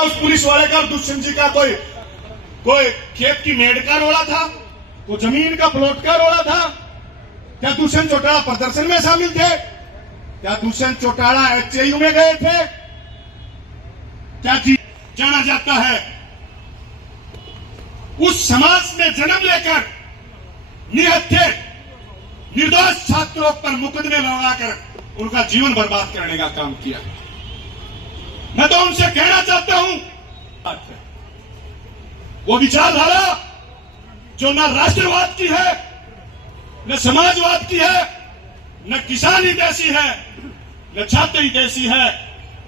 उस पुलिस वाले का दुष्यंत जी का कोई खेत की मेड़ का रोड़ा था, कोई जमीन का प्लॉट का रोड़ा था। क्या दुष्यंत चौटाला प्रदर्शन में शामिल थे? क्या दुष्यंत चौटाला एचएयू में गए थे? क्या जाना जाता है उस समाज में जन्म लेकर निहत्थे निर्दोष छात्रों पर मुकदमे लगाकर उनका जीवन बर्बाद करने का काम किया। मैं तो उनसे कहना चाहता हूं, वो विचारधारा जो न राष्ट्रवाद की है, न समाजवाद की है, न किसान हितैषी है, न छात्र हितैषी है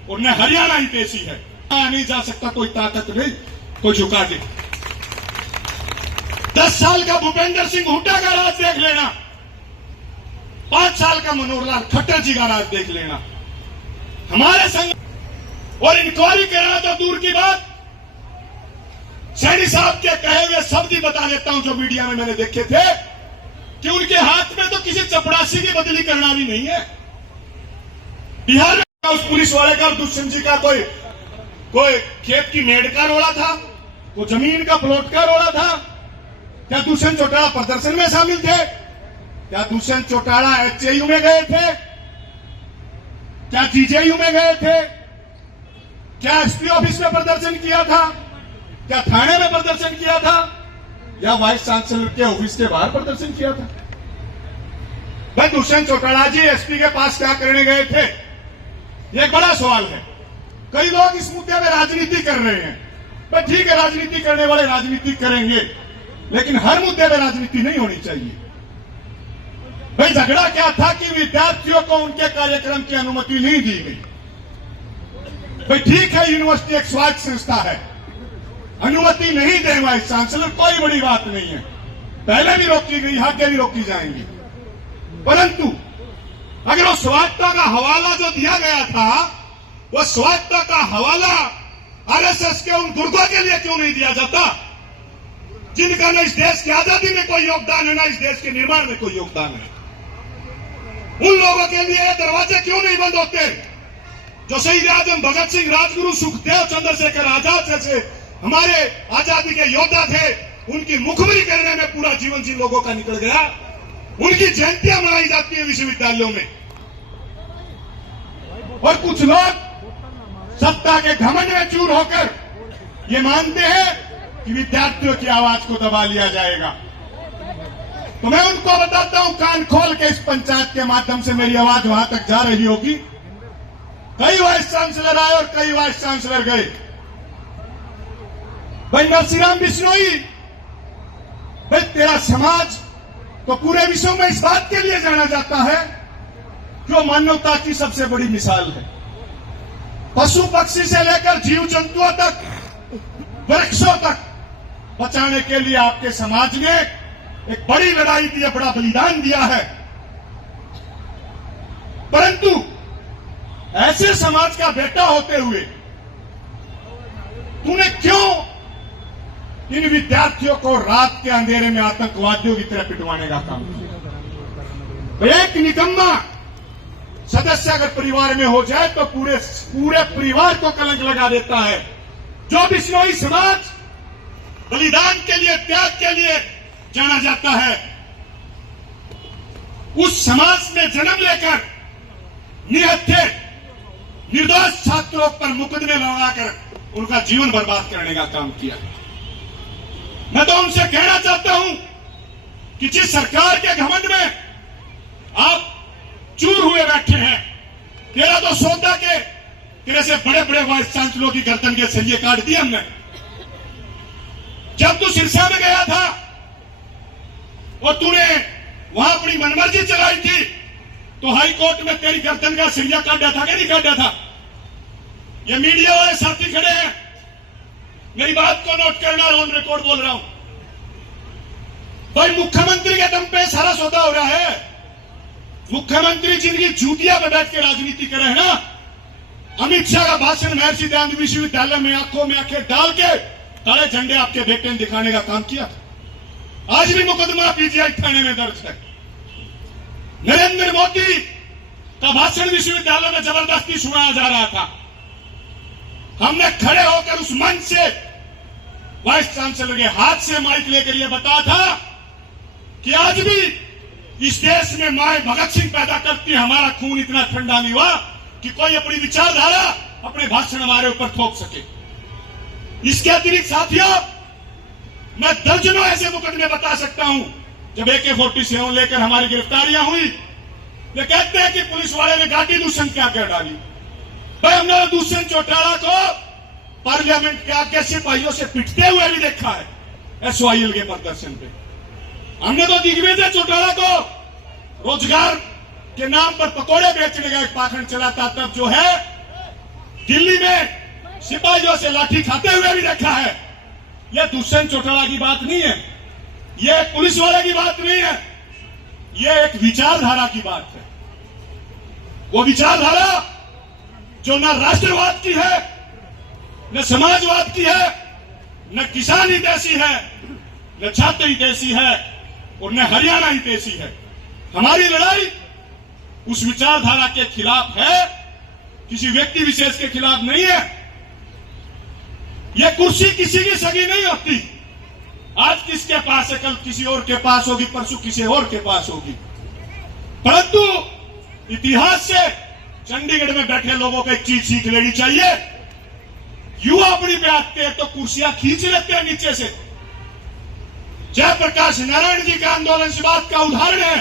और न हरियाणा हितैषी है। नहीं जा सकता, कोई ताकत नहीं कोई झुका दे। 10 साल का भूपेंद्र सिंह हुड्डा का राज देख लेना, 5 साल का मनोहर लाल खट्टर जी का राज देख लेना। हमारे संग और इंक्वायरी कराना तो दूर की बात, सैनी साहब के कहे हुए शब्द ही बता देता हूं जो मीडिया में मैंने देखे थे कि उनके हाथ में तो किसी चपरासी की बदली करना भी नहीं है। बिहार में उस पुलिस वाले का दुष्यंत जी का कोई खेत की मेड़ का रोड़ा था, कोई जमीन का प्लॉट का रोड़ा था। क्या दुष्यंत चौटाला प्रदर्शन में शामिल थे? क्या दुष्यंत चौटाला एचएयू में गए थे? क्या जीजेयू में गए थे? क्या एसपी ऑफिस में प्रदर्शन किया था? क्या थाने में प्रदर्शन किया था? या वाइस चांसलर के ऑफिस के बाहर प्रदर्शन किया था? भाई दुष्यंत चौटाला जी एसपी के पास क्या करने गए थे? ये एक बड़ा सवाल है। कई लोग इस मुद्दे में राजनीति कर रहे हैं। भाई ठीक है, राजनीति करने वाले राजनीति करेंगे, लेकिन हर मुद्दे में राजनीति नहीं होनी चाहिए। भाई झगड़ा क्या था कि विद्यार्थियों को उनके कार्यक्रम की अनुमति नहीं दी गई। भाई ठीक है, यूनिवर्सिटी एक स्वायत्त संस्था है, अनुमति नहीं दे वाइस चांसलर, कोई बड़ी बात नहीं है। पहले भी रोकी गई, आगे भी रोकी जाएंगी। परंतु अगर वो स्वायत्तता का हवाला जो दिया गया था, वो स्वायत्तता का हवाला आरएसएस के उन दुर्गों के लिए क्यों नहीं दिया जाता जिनका न इस देश की आजादी में कोई योगदान है, न इस देश के निर्माण में कोई योगदान है? उन लोगों के लिए दरवाजे क्यों नहीं बंद होते जो शहीद आजम भगत सिंह, राजगुरु सुखदेव, चंद्रशेखर आजाद जैसे हमारे आजादी के योद्धा थे, उनकी मुखबिरी करने में पूरा जीवन जिन लोगों का निकल गया, उनकी जयंतियां मनाई जाती है विश्वविद्यालयों में। और कुछ लोग सत्ता के घमंड में चूर होकर ये मानते हैं कि विद्यार्थियों की आवाज को दबा लिया जाएगा। तो मैं उनको बताता हूं, कान खोल के इस पंचायत के माध्यम से मेरी आवाज वहां तक जा रही होगी। कई वाइस चांसलर आए और कई वाइस चांसलर गए। भाई नरसिंहराम बिश्नोई, भाई तेरा समाज तो पूरे विश्व में इस बात के लिए जाना जाता है कि वो मानवता की सबसे बड़ी मिसाल है। पशु पक्षी से लेकर जीव जंतुओं तक, वृक्षों तक बचाने के लिए आपके समाज ने एक बड़ी लड़ाई दी है, बड़ा बलिदान दिया है। परंतु ऐसे समाज का बेटा होते हुए तूने क्यों इन विद्यार्थियों को रात के अंधेरे में आतंकवादियों की तरह पिटवाने का काम किया? एक निकम्मा सदस्य अगर परिवार में हो जाए तो पूरे परिवार को कलंक लगा देता है। जो बिश्नोई समाज बलिदान के लिए, त्याग के लिए जाना जाता है, उस समाज में जन्म लेकर निहत्थे निर्दोष छात्रों पर मुकदमे लगाकर उनका जीवन बर्बाद करने का काम किया। मैं तो उनसे कहना चाहता हूं कि जिस सरकार के घमंड में आप चूर हुए बैठे हैं, तेरा तो सौदा के तेरे से बड़े बड़े वाइस चांसलरों की गर्दन के सरिये काट दिए हमने। जब तू सिरसा में गया था और तूने वहां अपनी मनमर्जी चलाई थी, तो हाई कोर्ट में तेरी गर्दन का सरिया काटा था कि नहीं काटा था? ये मीडिया वाले साथी खड़े हैं, मेरी बात को नोट करना, ऑन रिकॉर्ड बोल रहा हूं। भाई मुख्यमंत्री के दम पे सारा सौदा हो रहा है। मुख्यमंत्री जिनकी जूतियां में बैठ के राजनीति कर रहे हैं ना, अमित शाह का भाषण महर्षि दयानंद विश्वविद्यालय में आंखों में आंखें डाल के काले झंडे आपके बेटे ने दिखाने का काम किया था। आज भी मुकदमा पीजीआई थाने में दर्ज है। नरेंद्र मोदी का भाषण विश्वविद्यालय में जबरदस्ती सुनाया जा रहा था। हमने खड़े होकर उस मंच से वाइस चांसलर के हाथ से माइक लेकर यह बताया था कि आज भी इस देश में माए भगत सिंह पैदा करती है, हमारा खून इतना ठंडा नहीं हुआ कि कोई अपनी विचारधारा अपने भाषण हमारे ऊपर थोप सके। इसके अतिरिक्त साथियों, मैं दर्जनों ऐसे मुकदमे बता सकता हूं जब AK-47 लेकर हमारी गिरफ्तारियां हुई। वे कहते हैं कि पुलिस वाले ने घाटी दुष्यंत के आगे डाली। भाई हमने दुष्यंत चौटाला को पार्लियामेंट के आगे सिपाहियों से पिटते हुए भी देखा है SYL के प्रदर्शन पे। हमने तो दिग्विजय चौटाला को रोजगार के नाम पर पकौड़े बेचने का एक पाखंड चलाता तब जो है दिल्ली में सिपाहियों से लाठी खाते हुए भी देखा है। यह दुष्यंत चौटाला की बात नहीं है, यह पुलिस वाले की बात नहीं है, यह एक विचारधारा की बात है। वो विचारधारा जो न राष्ट्रवाद की है, न समाजवाद की है, न किसान हितैषी है, न छात्र हितैषी है और न हरियाणा हितैषी है। हमारी लड़ाई उस विचारधारा के खिलाफ है, किसी व्यक्ति विशेष के खिलाफ नहीं है। यह कुर्सी किसी की सगी नहीं होती। आज किसके पास है, कल किसी और के पास होगी, परसों किसी और के पास होगी। परंतु इतिहास से चंडीगढ़ में बैठे लोगों को एक चीज सीख लेनी चाहिए। युवा अपनी पे आते हैं तो कुर्सियां खींच लेते हैं नीचे से। जयप्रकाश नारायण जी का आंदोलन इस बात का उदाहरण है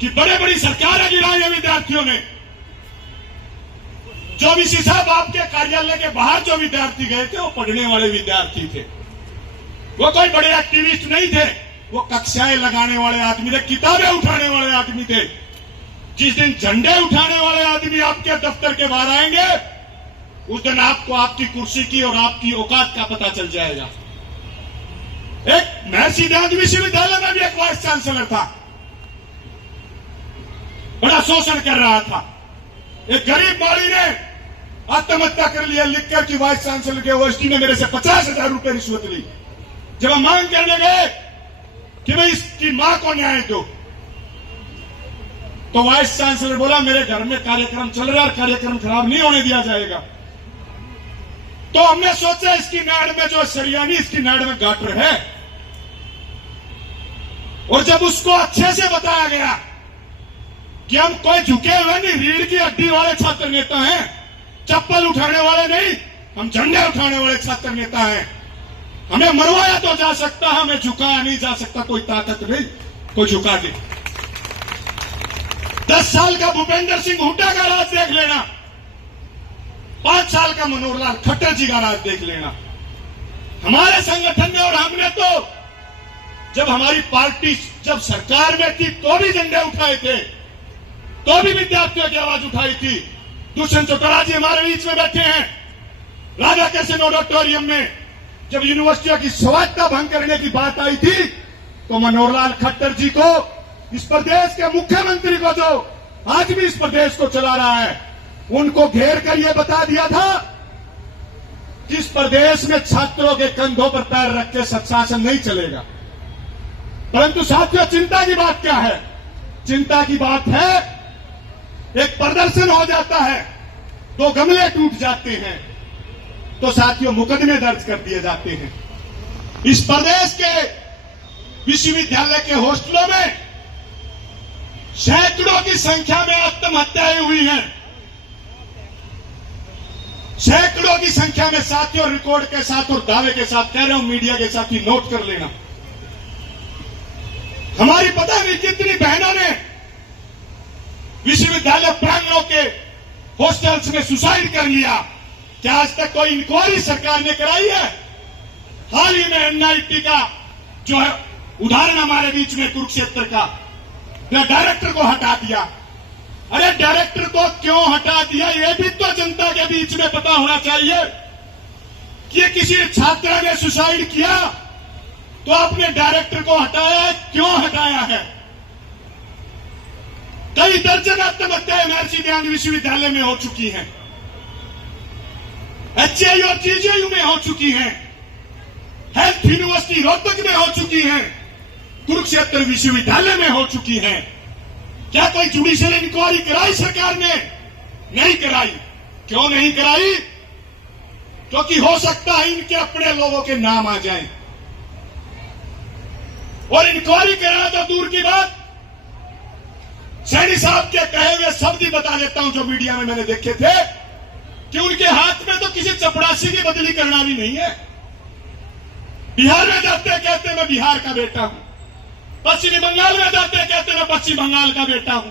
कि बड़े बड़ी सरकारें गिराई है विद्यार्थियों ने। जो भी साहब आपके कार्यालय के बाहर जो विद्यार्थी गए थे वो पढ़ने वाले विद्यार्थी थे, वो कोई बड़े एक्टिविस्ट नहीं थे, वो कक्षाएं लगाने वाले आदमी थे, किताबें उठाने वाले आदमी थे। जिस दिन झंडे उठाने वाले आदमी आपके दफ्तर के बाहर आएंगे उस दिन आपको आपकी कुर्सी की और आपकी औकात का पता चल जाएगा। एक महर्षि दयानंद विश्वविद्यालय में भी एक वाइस चांसलर था, बड़ा शोषण कर रहा था। एक गरीब माली ने आत्महत्या कर लिया लिखकर कि वाइस चांसलर के ओएसडी ने मेरे से 50,000 रुपए रिश्वत ली। जब हम मांग करने गए कि भाई इसकी मां को न्याय दो, तो वाइस चांसलर बोला मेरे घर में कार्यक्रम चल रहा है, कार्यक्रम खराब नहीं होने दिया जाएगा। तो हमने सोचा इसकी नाड़ में जो सरियानी, इसकी नाड़ में गाटर है। और जब उसको अच्छे से बताया गया कि हम कोई झुके हुए नहीं, रीढ़ की हड्डी वाले छात्र नेता हैं, चप्पल उठाने वाले नहीं, हम झंडे उठाने वाले छात्र नेता हैं। हमें मरवाया तो जा सकता है, हमें झुकाया नहीं जा सकता। कोई ताकत नहीं कोई झुका दे। 10 साल का भूपेंद्र सिंह हुड्डा का राज देख लेना, 5 साल का मनोहर लाल खट्टर जी का राज देख लेना। हमारे संगठन ने और हमने तो जब हमारी पार्टी जब सरकार में थी तो भी झंडे उठाए थे, तो भी विद्यार्थियों की आवाज उठाई थी। दुष्यंत चौटाला जी हमारे बीच में बैठे हैं। राधा कृष्ण ऑडिटोरियम में जब यूनिवर्सिटियों की स्वायत्तता भंग करने की बात आई थी तो मनोहर लाल खट्टर जी को, इस प्रदेश के मुख्यमंत्री को, जो आज भी इस प्रदेश को चला रहा है, उनको घेर कर यह बता दिया था कि इस प्रदेश में छात्रों के कंधों पर पैर रख के सत्शासन नहीं चलेगा। परंतु साथियों, चिंता की बात क्या है? चिंता की बात है एक प्रदर्शन हो जाता है, 2 गमले टूट जाते हैं तो साथियों मुकदमे दर्ज कर दिए जाते हैं। इस प्रदेश के विश्वविद्यालय के हॉस्टलों में सैकड़ों की संख्या में आत्महत्याएं हुई हैं, सैकड़ों की संख्या में। साथियों, रिकॉर्ड के साथ और दावे के साथ कह रहा हूं, मीडिया के साथ ही नोट कर लेना। हमारी पता नहीं कितनी बहनों ने विश्वविद्यालय प्रांगणों के हॉस्टल्स में सुसाइड कर लिया। क्या आज तक कोई इंक्वायरी सरकार ने कराई है? हाल ही में एनआईटी का जो है उदाहरण हमारे बीच में, कुरुक्षेत्र का, डायरेक्टर को हटा दिया। अरे डायरेक्टर को क्यों हटा दिया, यह भी तो जनता के बीच में पता होना चाहिए कि किसी छात्रा ने सुसाइड किया तो आपने डायरेक्टर को हटाया है, क्यों हटाया है? कई दर्जन आत्महत्याएं महर्षि दयानंद विश्वविद्यालय में हो चुकी हैं, HAU और TJU में हो चुकी हैं, हेल्थ यूनिवर्सिटी रोहतक में हो चुकी हैं, कुरुक्षेत्र विश्वविद्यालय में हो चुकी हैं। क्या कोई जुडिशियल इंक्वायरी कराई सरकार ने? नहीं कराई। क्यों नहीं कराई? क्योंकि हो सकता है इनके अपने लोगों के नाम आ जाएं। और इंक्वायरी कराना तो दूर की बात, सैनी साहब के कहे हुए शब्द ही बता देता हूं जो मीडिया में मैंने देखे थे कि उनके हाथ में तो किसी चपरासी की बदली करना भी नहीं है। बिहार में जाते कहते मैं बिहार का बेटा हूं, पश्चिमी बंगाल में जाते कहते मैं पश्चिम बंगाल का बेटा हूं।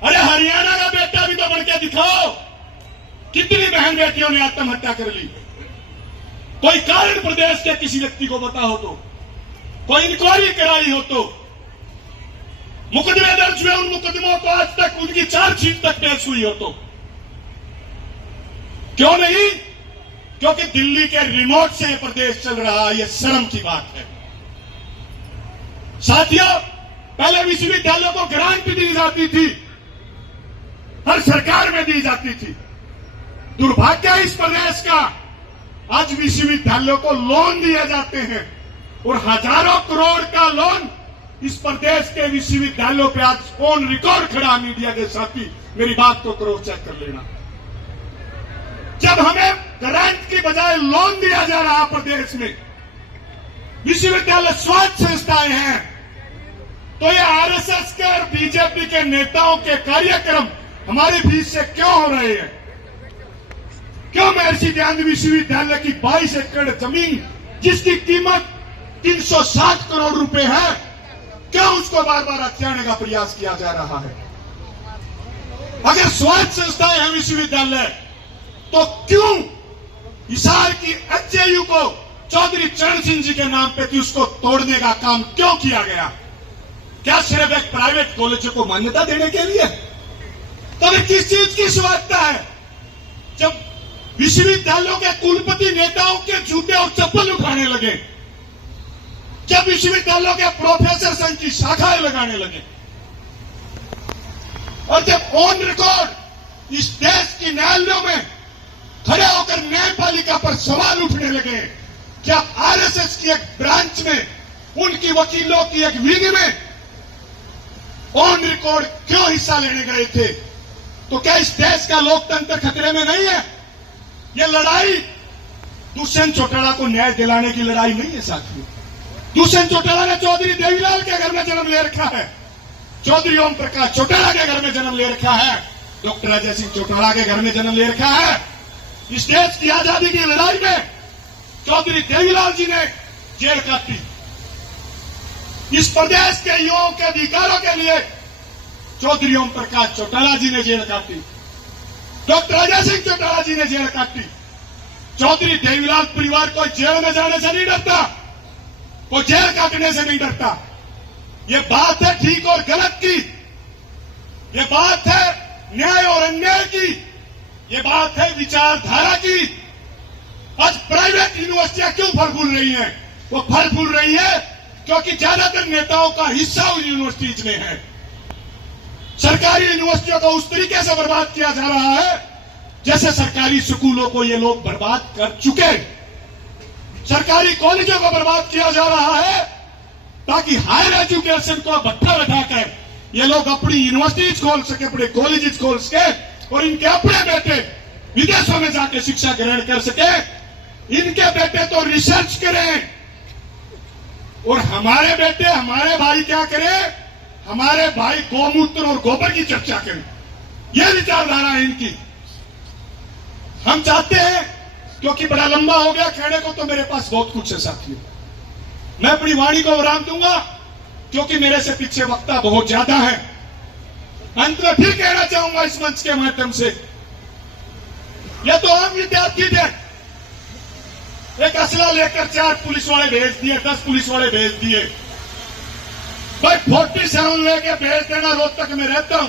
अरे हरियाणा का बेटा भी तो बन के दिखाओ। कितनी बहन बेटियों ने आत्महत्या कर ली? कोई कारण प्रदेश के किसी व्यक्ति को पता हो तो, कोई इंक्वायरी कराई हो तो, मुकदमे दर्ज हुए, उन मुकदमों को आज तक उनकी चार्जशीट तक पेश हुई हो तो क्यों नहीं? क्योंकि दिल्ली के रिमोट से प्रदेश चल रहा है। यह शर्म की बात है। साथियों, पहले विश्वविद्यालयों को ग्रांट दी जाती थी, हर सरकार में दी जाती थी। दुर्भाग्य इस प्रदेश का, आज विश्वविद्यालयों को लोन दिए जाते हैं और हजारों करोड़ का लोन इस प्रदेश के विश्वविद्यालयों पे आज ऑन रिकॉर्ड खड़ा। मीडिया के साथी मेरी बात को क्रॉस चेक कर लेना। जब हमें ग्रांट की बजाय लोन दिया जा रहा प्रदेश में, विश्वविद्यालय स्वायत्त संस्थाएं हैं, तो ये आरएसएस के और बीजेपी के नेताओं के कार्यक्रम हमारे बीच से क्यों हो रहे हैं? क्यों महर्षि दयानंद विश्वविद्यालय की 22 एकड़ जमीन जिसकी कीमत 307 करोड़ रुपए है, क्यों उसको बार बार हथियाने का प्रयास किया जा रहा है? अगर स्वायत्त संस्थाएं हैं विश्वविद्यालय, तो क्यों हिसार की एचएयू को चौधरी चरण सिंह जी के नाम पे थी, उसको तोड़ने का काम क्यों किया गया? क्या सिर्फ एक प्राइवेट कॉलेज को मान्यता देने के लिए? तो किस चीज की स्वायत्तता है? जब विश्वविद्यालयों के कुलपति नेताओं के जूते और चप्पल उठाने लगे, जब विश्वविद्यालयों के प्रोफेसर संघ की शाखाएं लगाने लगे, और जब ऑन रिकॉर्ड इस देश की न्यायालयों में खड़े होकर न्यायपालिका पर सवाल उठने लगे, क्या आरएसएस की एक ब्रांच में, उनकी वकीलों की एक विंग में ऑन रिकॉर्ड क्यों हिस्सा लेने गए थे? तो क्या इस देश का लोकतंत्र खतरे में नहीं है? यह लड़ाई दुष्यंत चौटाला को न्याय दिलाने की लड़ाई नहीं है साथियों। दुष्यंत चौटाला ने चौधरी देवीलाल के घर में जन्म ले रखा है, चौधरी ओम प्रकाश चौटाला के घर में जन्म ले रखा है, डॉक्टर अजय सिंह चौटाला के घर में जन्म ले रखा है। इस देश की आजादी की लड़ाई में चौधरी देवीलाल जी ने जेल काटी। इस प्रदेश के युवाओं के अधिकारों के लिए चौधरी ओम प्रकाश चौटाला जी ने जेल काटी, डॉक्टर अजय सिंह चौटाला जी ने जेल काटी। चौधरी देवीलाल परिवार कोई जेल में जाने से नहीं डरता, कोई जेल काटने से नहीं डरता। ये बात है ठीक और गलत की, ये बात है न्याय और अन्याय की, ये बात है विचारधारा की। आज प्राइवेट यूनिवर्सिटियां क्यों फल फूल रही हैं? वो फल फूल रही है क्योंकि ज्यादातर नेताओं का हिस्सा उन यूनिवर्सिटीज में है। सरकारी यूनिवर्सिटियों को उस तरीके से बर्बाद किया जा रहा है जैसे सरकारी स्कूलों को ये लोग बर्बाद कर चुके। सरकारी कॉलेजों को बर्बाद किया जा रहा है ताकि हायर एजुकेशन को भट्ठा बैठाकर ये लोग अपनी यूनिवर्सिटीज खोल सके, अपने कॉलेजेस खोल सके और इनके अपने बेटे विदेशों में जाकर शिक्षा ग्रहण कर सके। इनके बेटे तो रिसर्च करें और हमारे बेटे, हमारे भाई क्या करें? हमारे भाई गौमूत्र और गोबर की चर्चा करें। यह विचारधारा है इनकी। हम चाहते हैं, क्योंकि बड़ा लंबा हो गया कहने को, तो मेरे पास बहुत कुछ है साथियों। मैं अपनी वाणी को विराम दूंगा क्योंकि मेरे से पीछे वक्ता बहुत ज्यादा है। अंत में फिर कहना चाहूंगा इस मंच के माध्यम से, यह तो आम विद्यार्थी थे, एक असला लेकर 4 पुलिस वाले भेज दिए, 10 पुलिस वाले भेज दिए। भाई 47 लेके भेज देना। रोहतक में रहता हूं,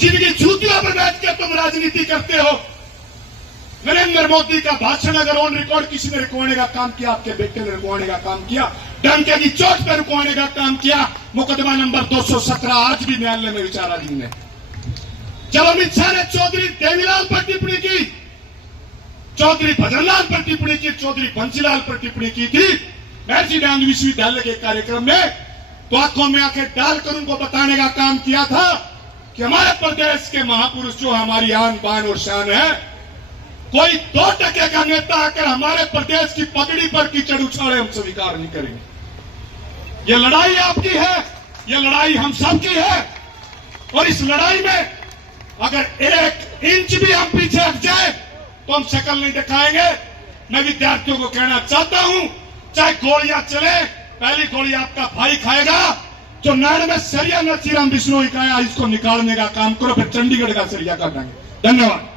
जिनकी जूतियों पर बैठ के तुम राजनीति करते हो। नरेंद्र मोदी का भाषण अगर ऑन रिकॉर्ड किसी ने रिकॉर्डिंग का काम किया, आपके बेटे ने रिकॉर्डिंग का काम किया, डंके की चोट पर रिकॉर्डिंग का काम किया, मुकदमा नंबर 217 आज भी न्यायालय में विचाराधीन है। जब अमित शाह ने चौधरी देवीलाल पर टिप्पणी की, चौधरी भजनलाल पर टिप्पणी की, चौधरी बंसीलाल पर टिप्पणी की थी महर्षि दयानंद विश्वविद्यालय के कार्यक्रम में, तो आंखों में आंखें डालकर उनको बताने का काम किया था कि हमारे प्रदेश के महापुरुष जो हमारी आन बान और शान है, कोई 2% का नेता आकर हमारे प्रदेश की पगड़ी पर कीचड़ उछाड़े, हम स्वीकार नहीं करेंगे। ये लड़ाई आपकी है, ये लड़ाई हम सबकी है, और इस लड़ाई में अगर 1 इंच भी हम पीछे हट जाए तो हम शक्ल नहीं दिखाएंगे। मैं विद्यार्थियों को कहना चाहता हूं, चाहे गोलियां चले, पहली गोली आपका भाई खाएगा। जो नाड़ में सरिया नरसिंह राम बिश्नोई का है, इसको निकालने का काम करो, फिर चंडीगढ़ का सरिया काटेंगे। धन्यवाद।